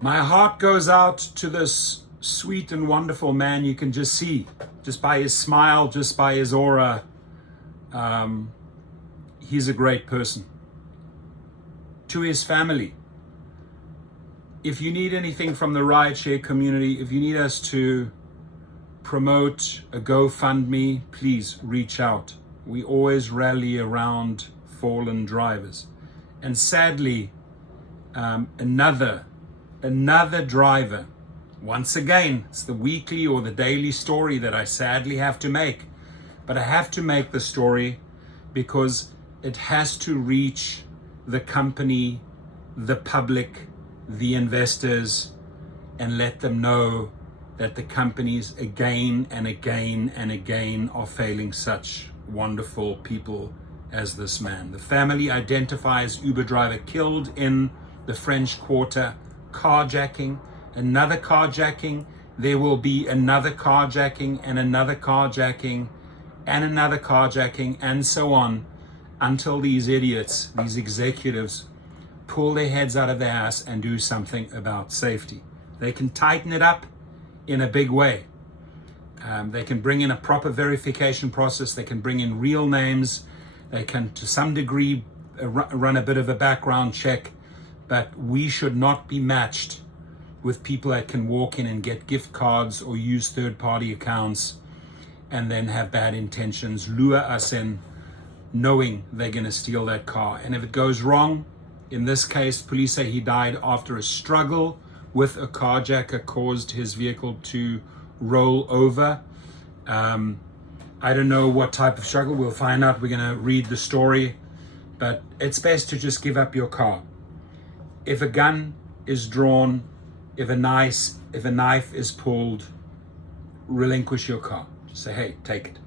My heart goes out to this sweet and wonderful man. You can just see, just by his smile, just by his aura, he's a great person. To his family, if you need anything from the Rideshare community, if you need us to promote a GoFundMe, please reach out. We always rally around fallen drivers. And sadly, another driver, once again, it's the weekly or the daily story that I sadly have to make. But I have to make the story because it has to reach the company, the public, the investors, and let them know that the companies again and again and again are failing such wonderful people as this man. The family identifies Uber driver killed in the French Quarter, carjacking, another carjacking. There will be another carjacking and another carjacking and another carjacking and so on until these idiots, these executives, pull their heads out of their ass and do something about safety. They can tighten it up in a big way. They can bring in a proper verification process. They can bring in real names. They can, to some degree, run a bit of a background check. But we should not be matched with people that can walk in and get gift cards or use third-party accounts and then have bad intentions, lure us in, knowing they're going to steal that car. And if it goes wrong, in this case, police say he died after a struggle with a carjacker caused his vehicle to roll over. I don't know what type of struggle. We'll find out. We're going to read the story. But it's best to just give up your car. If a gun is drawn, if a knife is pulled, relinquish your car. Just say, hey, take it.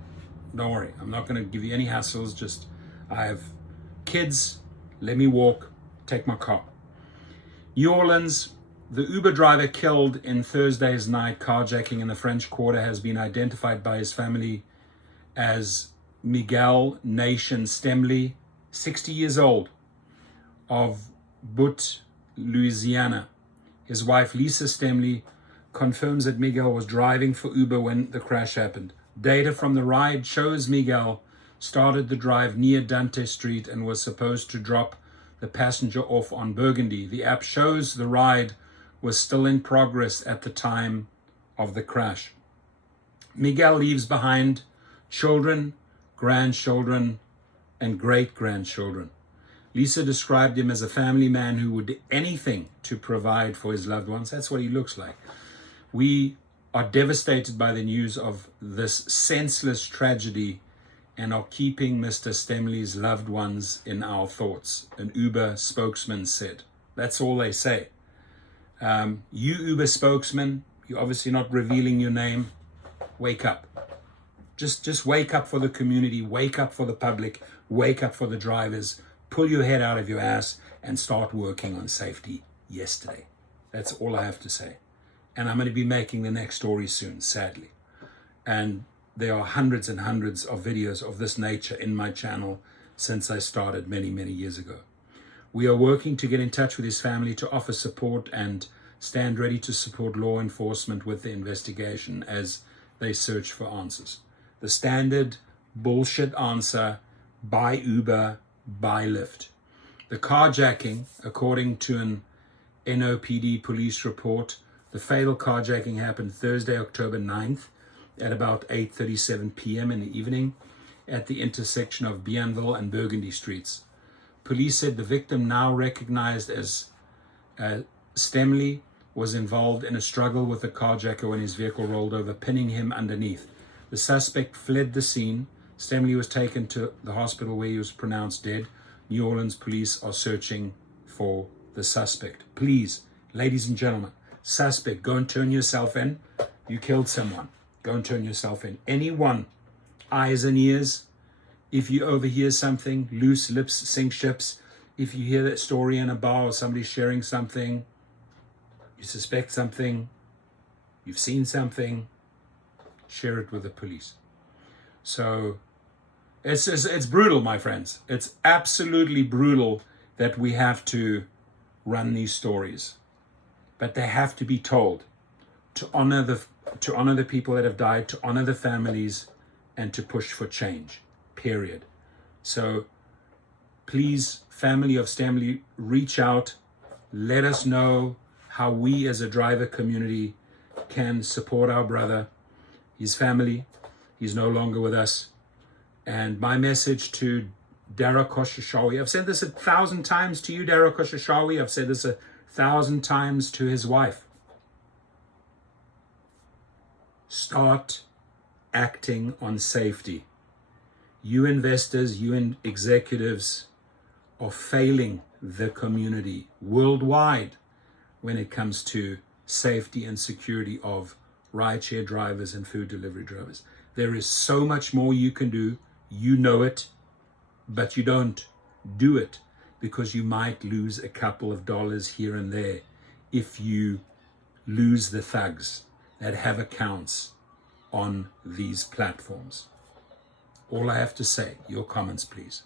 Don't worry. I'm not going to give you any hassles. Just, I have kids. Let me walk. Take my car. New Orleans, the Uber driver killed in Thursday's night carjacking in the French Quarter has been identified by his family as Miguel Nation Stemley, 60 years old, of Butte, Louisiana. His wife, Lisa Stemley, confirms that Miguel was driving for Uber when the crash happened. Data from the ride shows Miguel started the drive near Dante Street and was supposed to drop the passenger off on Burgundy. The app shows the ride was still in progress at the time of the crash. Miguel leaves behind children, grandchildren, and great-grandchildren. Lisa described him as a family man who would do anything to provide for his loved ones. That's what he looks like. We are devastated by the news of this senseless tragedy and are keeping Mr. Stemley's loved ones in our thoughts, an Uber spokesman said. That's all they say. You Uber spokesman, you're obviously not revealing your name. Wake up. Just wake up for the community, wake up for the public, wake up for the drivers, pull your head out of your ass and start working on safety yesterday. That's all I have to say. And I'm going to be making the next story soon, sadly. And there are hundreds and hundreds of videos of this nature in my channel since I started many, many years ago. We are working to get in touch with his family to offer support and stand ready to support law enforcement with the investigation as they search for answers. The standard bullshit answer, buy Uber, buy Lyft. The carjacking, according to an NOPD police report, the fatal carjacking happened Thursday, October 9th at about 8:37 p.m. in the evening at the intersection of Bienville and Burgundy Streets. Police said the victim, now recognized as Stemley, was involved in a struggle with the carjacker when his vehicle rolled over, pinning him underneath. The suspect fled the scene. Stemley was taken to the hospital where he was pronounced dead. New Orleans police are searching for the suspect. Please, ladies and gentlemen, suspect, go and turn yourself in. You killed someone. Go and turn yourself in. Anyone, eyes and ears, if you overhear something, loose lips sink ships. If you hear that story in a bar or somebody sharing something, you suspect something, you've seen something, share it with the police. So it's brutal, my friends. It's absolutely brutal that we have to run these stories. but they have to be told to honor the people that have died, to honor the families, and to push for change, period. So please, family of Stanley, reach out. Let us know how we as a driver community can support our brother, his family. He's no longer with us. And my message to Dara Koshashawi, I've said this 1,000 times to you, Dara Koshashawi. I've said this 1,000 times to his wife. Start acting on safety. You investors, you executives are failing the community worldwide when it comes to safety and security of rideshare drivers and food delivery drivers. There is so much more you can do. You know it, but you don't do it because you might lose a couple of dollars here and there if you lose the thugs that have accounts on these platforms. All I have to say, your comments, please.